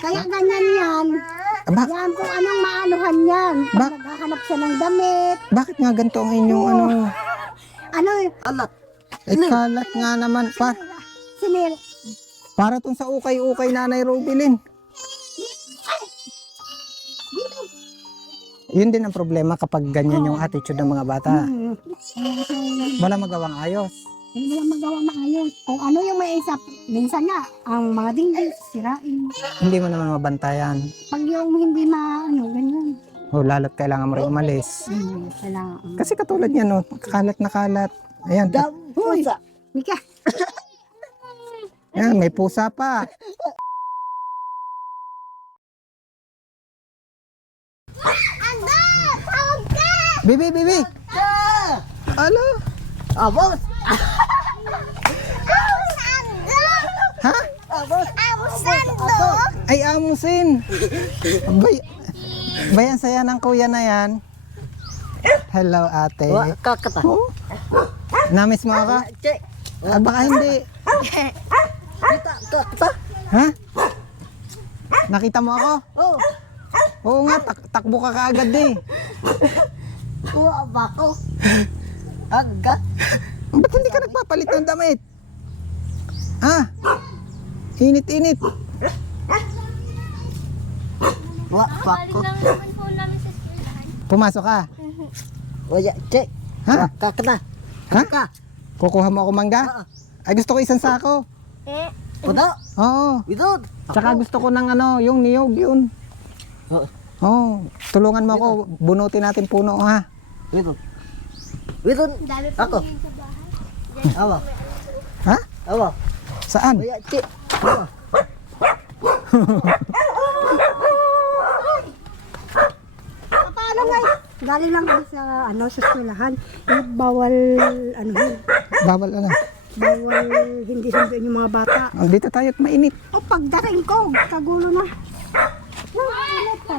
Kaya ganyan yan. Aba, Yan kung anong maanuhan yan. Pag naghahanap siya ng damit. bakit nga ganito ang inyong ano? Ano, Alat. Eh, kalat nga naman. sinil. Para tong sa ukay-ukay Nanay Robilin. Yun din ang problema kapag ganyan yung attitude ng mga bata. Wala magawang ayos. Hindi lang magawa maayos. Kung ano yung may isap, minsan nga, ang mga dingding, sirain. Hindi mo naman mabantayan. Pag yung hindi maano, ganyan. O lalo't kailangan mo rin umalis. Kailangan. Kasi katulad niya, no, kalat na kalat. Ayan, Uy, Mika. ayan, may pusa pa. Bibi, bibi. Alo? Abos. Ha? Abos. Ay, amusin. Bayan saya ng kuya na yan. Hello, ate. Wa kakata. Oh, namiss mo ako? Cek. Ah, baka hindi. Kita kakata. Ha? Nakita mo ako? Oh. Oo nga, takbo ka kaagad eh. Wa bako. Agga. Ba't hindi ka nagpapalit ng damit? Ha? Init-init. Wa bako. lang naman po namin sa eskwelahan. Pumasok ka? Waya cek. Ha? Wa kakata. Ha? Ka. Kukuha mo ako mangga? Oo. Ay, gusto ko isang sako. Puno. Oo. Bidod. Tsaka gusto ko ng ano, yung niyog yun. Oo. Oo. Tulungan mo ako. Bunutin natin puno, ha? Bidod. Bidod. Dami po Ako. yun sa bahay. Awa. Ha? Awa. Saan? Waya cek. Awa. Paano nga? Galing lang ako sa, ano, sa eskwelahan. Bawal, ano, Bawal ano? bawal hindi sunduin yung mga bata. Dito tayo at mainit. O pagdating ko, kagulo na. Init pa.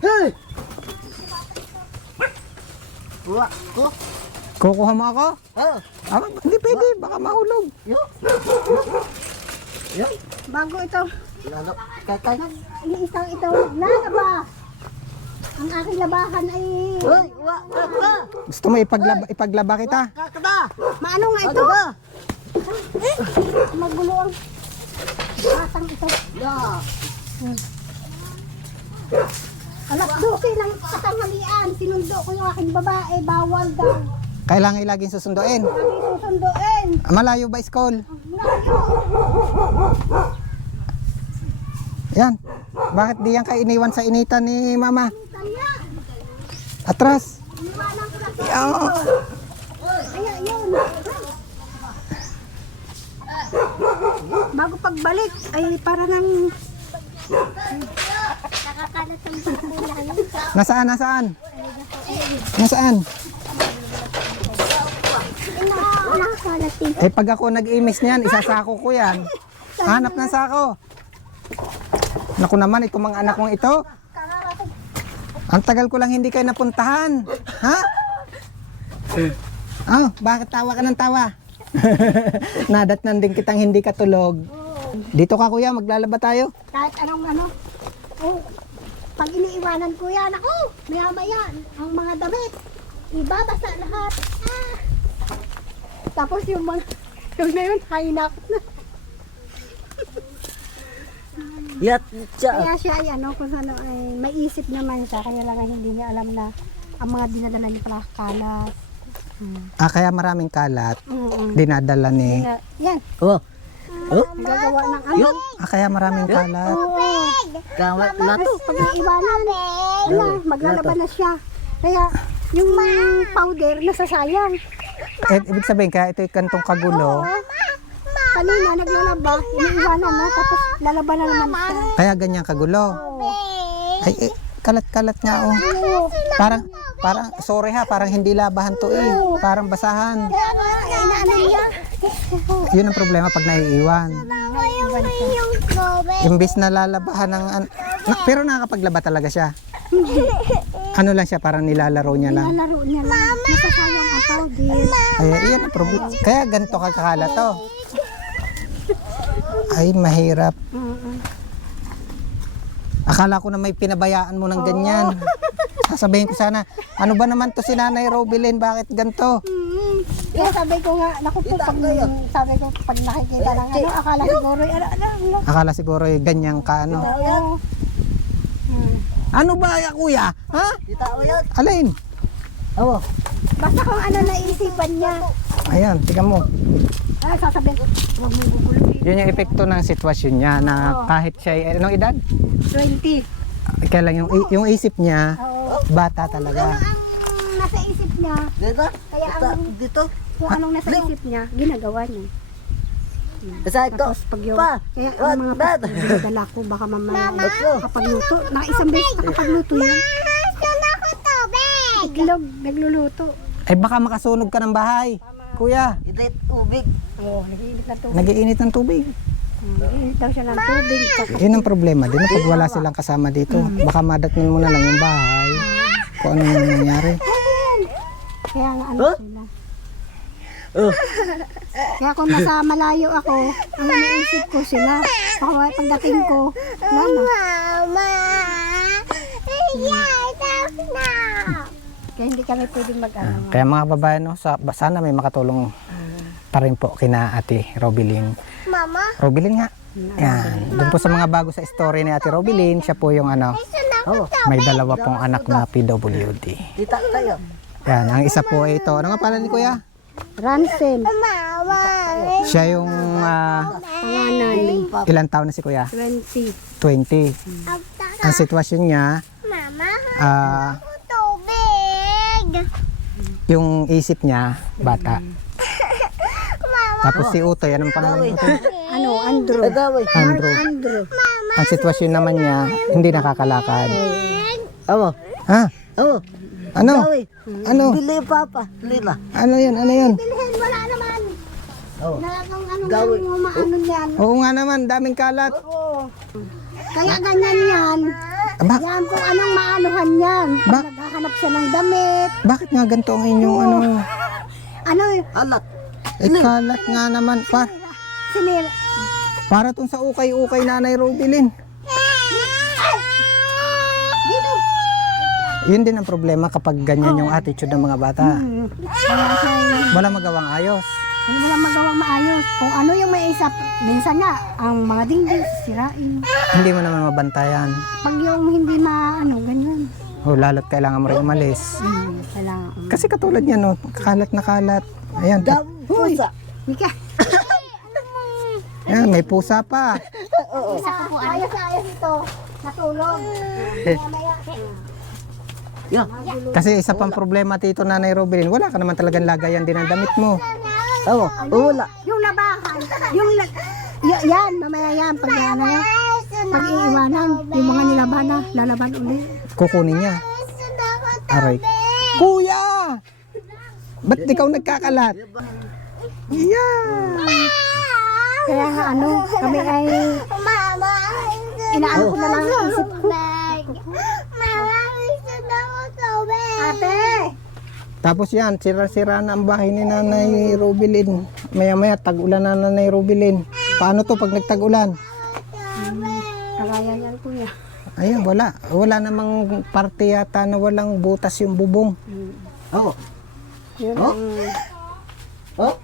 Hey. Wa ko. Kukuha mo ako? Oh. Ah, hindi pwede. Baka mahulog. Yo. Yo. Bago ito, Lalo. Kakay. iisang ito, lalaba. Ang aking labahan ay, Hoy, wa kakata. Gusto mo ipaglaba kita? Kakata. maano nga ito? Ano ba? Magulo ang batang ito. Ya. Alas 12 ng katanghalian, sinundo ko yung aking babae, bawal daw. Kailangan laging susunduin. Sabi susunduin. Malayo ba school? Yan. Bakit di yan kayo iniwan sa initan ni mama? Tanya, Atras. iniwanan ko na siya. Oo. Kaya yun. Bago pagbalik, ay para nang Nakakalat ang pula yun. Nasaan? Nasaan? Nasaan? Nakakalat din. Eh pag ako nag-imis niyan, isasako ko yan. Hanap ng sako. Naku naman, itong mga anak kong ito. Ang tagal ko lang hindi kayo napuntahan. Ha? Oh, bakit tawa ka ng tawa? Nadatnan din kitang hindi katulog. Dito ka kuya, maglalaba tayo. kahit anong ano. Oh, pag iniiwanan ko yan, ako, maya-maya, ang mga damit, ibabasa lahat. Ah. Tapos yung mga, yung na yun, hainakot na. Yat cha. Kaya siya ay ano, kung ano, ay may isip naman siya, kaya lang ay hindi niya alam na ang mga dinadala niya pala kalat. Ah, kaya maraming kalat. Yan. Dinadala ni... Oh. Oh. Gagawa ng ano. Ah, kaya maraming kalat. Oo. Kawat na to. Tapos pag iiwanan, na, maglalaba na siya. Kaya yung powder nasasayang. Eh, ibig sabihin, kaya ito yung kantong kagulo. Kanina naglalaba, iniiwanan na, tapos lalaba na naman siya. Kaya ganyan kagulo. Ay, eh, kalat-kalat nga oh. Parang, sorry ha, parang hindi labahan to eh. Parang basahan. Inaano niya. Yun ang problema pag naiiwan. Yung gobe. Imbis na lalabahan ng... pero nakakapaglaba talaga siya. Ano lang siya, parang nilalaro niya lang. Lalaro niya lang. Nasasayang ang powder. Ay, iyan ang problema. Kaya ganito kakalat to. Ay, mahirap. Mm-mm. Akala ko na may pinabayaan mo ng ganyan. Sasabihin ko sana, ano ba naman to si Nanay Robilin? Bakit ganito? Kaya sabi ko nga, naku po, sabi ko, pag nakikita ng ano, akala siguro, ano. Akala siguro ganyan ka ano. Oo. Ano ba kuya? Ha? Kita mo yan. Alin? Oo. Basta kung ano naisipan niya. Ayan, tingnan mo. Sasabihin ko, huwag mong guguluhin. Yun yung epekto ng sitwasyon niya na kahit siya ay anong edad? 20. Kaya lang yung isip niya, Oo. bata Ano talaga. ang nasa isip niya, Dito. kaya ang, Dito. kung anong nasa isip niya, ginagawa niya. Sa ito. Tapos pag yung, Pa. kaya ang mga Dad. pinadala ko, baka mamaya Mama. kapagluto. Na isang beses nakapagluto yan. Saan ako tubig? Iglog, nagluluto. Ay baka makasunog ka ng bahay. Kuya, Init tubig. Oo, nagiinit na tubig. nagiinit ng tubig. Nagiinit daw siya ng tubig. Yun ang problema din pag wala silang kasama dito. Baka madatnan mo na lang yung bahay. Kung ano yung nangyari. Kaya nga ano Huh? sila. Oh. Kaya kung nasa malayo ako, ang iniisip ko sila. Baka pagdating ko, wala na. Mama. Yes, na. Kaya hindi kami pwedeng mag-ano. Kaya mga babae, no, sana may makatulong pa rin po kina Ate Robilin. Mama. Robilin nga. Yan. Doon po sa mga bago sa story ni Ate Robilin, siya po yung ano, Saan ako Oh. may dalawa pong anak na PWD. Kita kayo. Yan, ang isa po ay ito. Ano nga pala ni Kuya? Ransom, Mama. Siya yung pangalan, ilang taon na si Kuya? 20. 20. Ang sitwasyon niya, Mama. Tubig. yung isip niya, bata. Mama. Tapos si Utoy, anong pangalan ni Utoy? Ano, Andrew. Agaway. Andrew. Andrew. Ang sitwasyon naman niya, hindi nakakalakad. Awo. Ha? Awo. Ano? Agaway. Ano? Bili papa. Lila. Ano yun? Ano yun? Bilhin, wala naman. Awo. Na kung ano Gawin. nga yung maano yan. Oo nga naman, daming kalat. Oo. Kaya ganyan yan. Aba, Yan kung anong maanuhan yan. Ba? Pag naghahanap siya ng damit. bakit nga ganito ang inyong ano? Ano, Alat. Kalat nga naman. sinira. Para tong sa ukay-ukay Nanay Robilin. Dito. Yun din ang problema kapag ganyan yung attitude ng mga bata. Kaya siya yung Wala magawang ayos. hindi mo lang magawang maayos. Kung ano yung may isap, minsan nga, ang mga dingding, sirain. Hindi mo naman mabantayan. Pag yung hindi maano, ganyan. O lalo't kailangan mo rin umalis. Kailangan. Kasi katulad niya, no, kalat na kalat. Ayan, Pusa. Mika. ayan, may pusa pa. Isa ko po. Ayos na ayos ito. Natulog. Maya-maya. Yan. Kasi isa pang problema tito Nanay Robilin, wala ka naman talagang lagayan din ang damit mo. Awo. Wala. Yung labahan. Yan, mamaya yan. Pag ano yan. Pag iiwanan, yung mga nilaban na, lalaban ulit. Kukunin niya. Aray. Kuya! Ba't ikaw nagkakalat? Yeah! Kaya nga ano, kami ay Mama. inaano ko na lang ang isip ko. Mama. Saan ako tubig? Ate! Tapos yan, sira-sira na ang bahay ni Nanay Robilin. Maya-maya, tag-ulan na Nanay Robilin. Paano to pag nagtag-ulan? Kagaya yan kuya. Ayun, wala. Wala namang parte yata na walang butas yung bubong. Awo. Yun Oh? ang Oh.